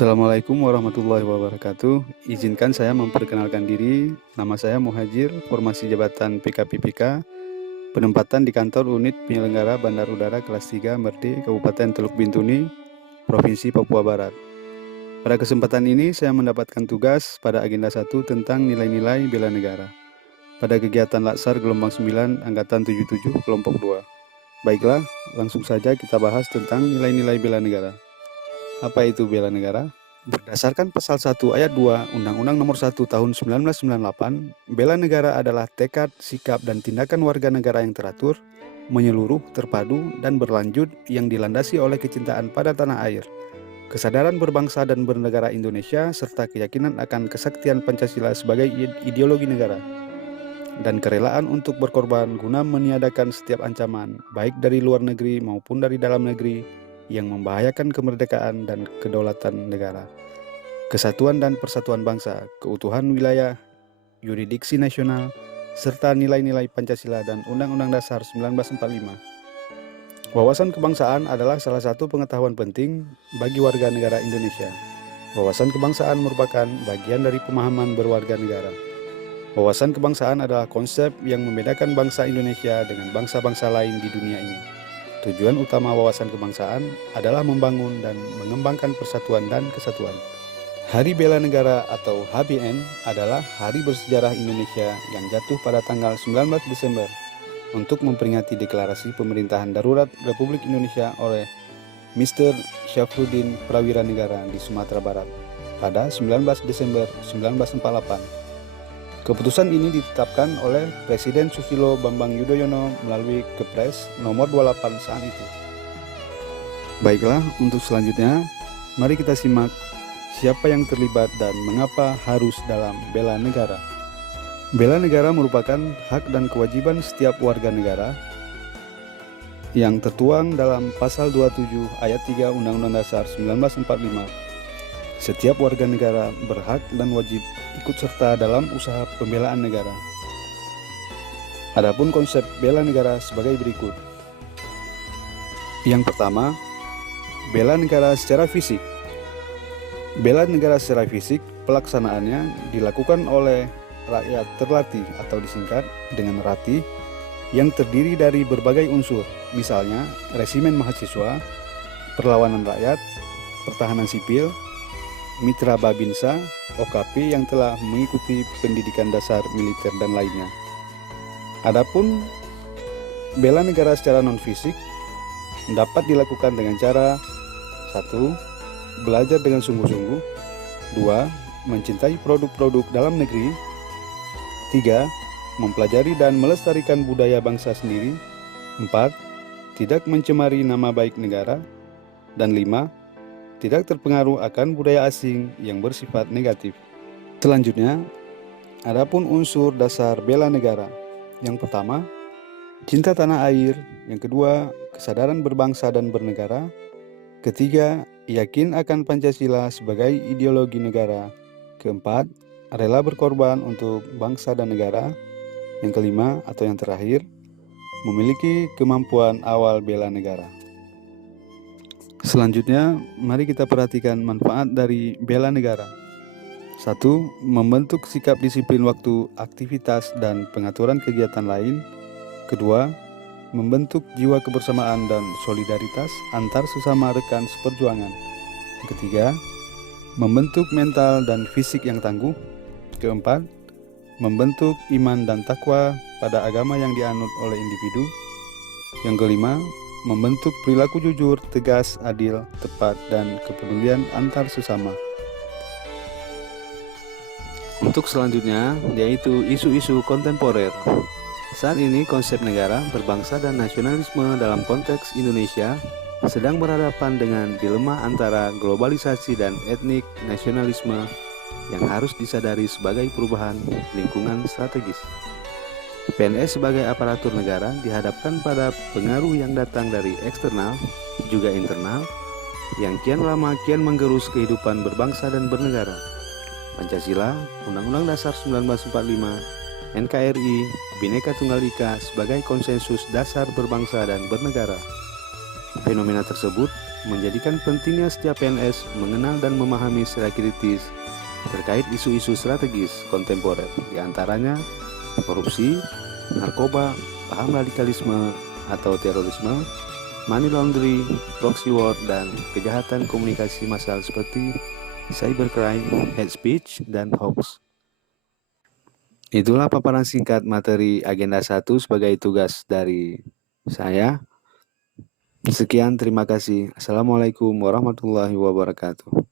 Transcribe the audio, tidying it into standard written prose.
Assalamualaikum warahmatullahi wabarakatuh. Izinkan saya memperkenalkan diri. Nama saya Muhajir, formasi jabatan PKPPK, penempatan di kantor unit penyelenggara Bandar Udara kelas 3 Merde, Kabupaten Teluk Bintuni, Provinsi Papua Barat. Pada kesempatan ini saya mendapatkan tugas pada agenda 1 tentang nilai-nilai bela negara pada kegiatan Laksar gelombang 9 angkatan 77 kelompok 2. Baiklah, langsung saja kita bahas tentang nilai-nilai bela negara. Apa itu bela negara? Berdasarkan pasal 1 ayat 2 Undang-Undang Nomor 1 Tahun 1998, bela negara adalah tekad, sikap, dan tindakan warga negara yang teratur, menyeluruh, terpadu, dan berlanjut yang dilandasi oleh kecintaan pada tanah air, kesadaran berbangsa dan bernegara Indonesia, serta keyakinan akan kesaktian Pancasila sebagai ideologi negara, dan kerelaan untuk berkorban guna meniadakan setiap ancaman, baik dari luar negeri maupun dari dalam negeri, yang membahayakan kemerdekaan dan kedaulatan negara, kesatuan dan persatuan bangsa, keutuhan wilayah, yurisdiksi nasional, serta nilai-nilai Pancasila dan Undang-Undang Dasar 1945. Wawasan kebangsaan adalah salah satu pengetahuan penting bagi warga negara Indonesia. Wawasan kebangsaan merupakan bagian dari pemahaman berwarga negara. Wawasan kebangsaan adalah konsep yang membedakan bangsa Indonesia dengan bangsa-bangsa lain di dunia ini. Tujuan utama wawasan kebangsaan adalah membangun dan mengembangkan persatuan dan kesatuan. Hari Bela Negara atau HBN adalah hari bersejarah Indonesia yang jatuh pada tanggal 19 Desember untuk memperingati deklarasi pemerintahan darurat Republik Indonesia oleh Mr. Syafruddin Prawira Negara di Sumatera Barat pada 19 Desember 1948. Keputusan ini ditetapkan oleh Presiden Susilo Bambang Yudhoyono melalui Kepres nomor 28 saat itu. Baiklah, untuk selanjutnya, mari kita simak siapa yang terlibat dan mengapa harus dalam bela negara. Bela negara merupakan hak dan kewajiban setiap warga negara yang tertuang dalam Pasal 27 Ayat 3 Undang-Undang Dasar 1945. Setiap warga negara berhak dan wajib ikut serta dalam usaha pembelaan negara. Adapun konsep bela negara sebagai berikut. Yang pertama, bela negara secara fisik. Bela negara secara fisik, pelaksanaannya dilakukan oleh rakyat terlatih atau disingkat dengan RATI yang terdiri dari berbagai unsur, misalnya resimen mahasiswa, perlawanan rakyat, pertahanan sipil, Mitra Babinsa, OKP yang telah mengikuti pendidikan dasar militer dan lainnya. Adapun bela negara secara non-fisik dapat dilakukan dengan cara 1. Belajar dengan sungguh-sungguh. 2. Mencintai produk-produk dalam negeri. 3. Mempelajari dan melestarikan budaya bangsa sendiri. 4. Tidak mencemari nama baik negara. Dan 5. Tidak terpengaruh akan budaya asing yang bersifat negatif. Selanjutnya, adapun unsur dasar bela negara. Yang pertama, cinta tanah air. Yang kedua, kesadaran berbangsa dan bernegara. Ketiga, yakin akan Pancasila sebagai ideologi negara. Keempat, rela berkorban untuk bangsa dan negara. Yang kelima atau yang terakhir, memiliki kemampuan awal bela negara. Selanjutnya, mari kita perhatikan manfaat dari bela negara. 1. Membentuk sikap disiplin waktu, aktivitas, dan pengaturan kegiatan lain. Kedua, membentuk jiwa kebersamaan dan solidaritas antar sesama rekan seperjuangan. Ketiga, membentuk mental dan fisik yang tangguh. Keempat, membentuk iman dan takwa pada agama yang dianut oleh individu. Yang kelima, membentuk perilaku jujur, tegas, adil, tepat, dan kepedulian antar sesama. Untuk selanjutnya, yaitu isu-isu kontemporer. Saat ini konsep negara, berbangsa, dan nasionalisme dalam konteks Indonesia sedang berhadapan dengan dilema antara globalisasi dan etnik nasionalisme yang harus disadari sebagai perubahan lingkungan strategis. PNS sebagai aparatur negara dihadapkan pada pengaruh yang datang dari eksternal, juga internal, yang kian lama kian menggerus kehidupan berbangsa dan bernegara. Pancasila, Undang-Undang Dasar 1945, NKRI, Bhinneka Tunggal Ika sebagai konsensus dasar berbangsa dan bernegara. Fenomena tersebut menjadikan pentingnya setiap PNS mengenal dan memahami secara kritis terkait isu-isu strategis kontemporer, diantaranya korupsi, narkoba, paham radikalisme atau terorisme, money laundering, proxy war, dan kejahatan komunikasi massal seperti cybercrime, hate speech, dan hoax. Itulah paparan singkat materi agenda 1 sebagai tugas dari saya. Sekian, terima kasih. Assalamualaikum warahmatullahi wabarakatuh.